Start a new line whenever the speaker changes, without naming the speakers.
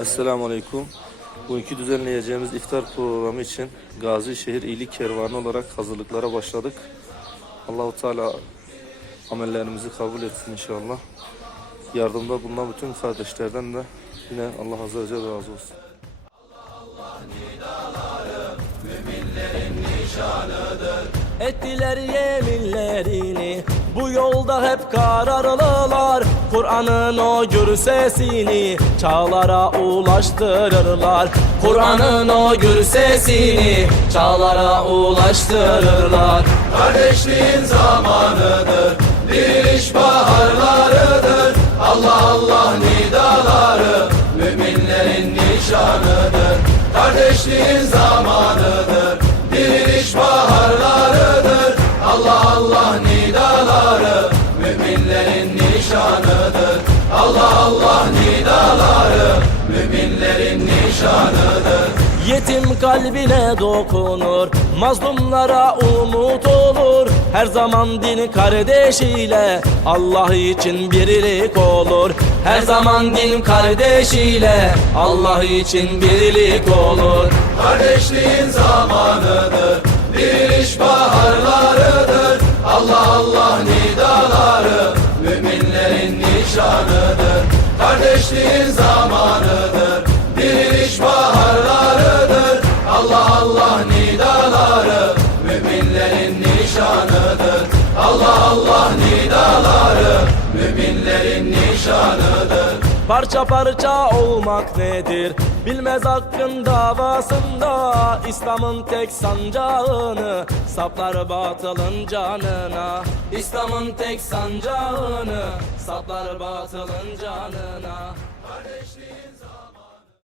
Esselamu Aleyküm. Bugünkü düzenleyeceğimiz iftar programı için Gazi Şehir İyilik Kervanı olarak hazırlıklara başladık. Allahu Teala amellerimizi kabul etsin inşallah. Yardımda bulunan bütün kardeşlerden de yine Allah Azze ve Celle razı olsun.
Ettiler yeminlerini Bu yolda hep kararlılar. Kur'an'ın o gür sesini Çağlara ulaştırırlar. Kur'an'ın o gür sesini Çağlara ulaştırırlar.
Kardeşliğin zamanıdır Diriliş baharlarıdır. Allah Allah nidaları Müminlerin nişanıdır. Kardeşliğin zamanıdır nişanıdır
Yetim kalbine dokunur Mazlumlara umut olur. Her zaman din kardeşiyle Allah için birlik olur. Her zaman din kardeşiyle Allah için birlik olur.
Kardeşliğin zamanıdır Diriliş baharlarıdır. Allah Allah nidaları Müminlerin nişanıdır. Kardeşliğin zamanıdır
Parça parça olmak nedir? Bilmez hakkın davasında İslam'ın tek sancağını Saplar batılın canına. İslam'ın tek sancağını Saplar batılın canına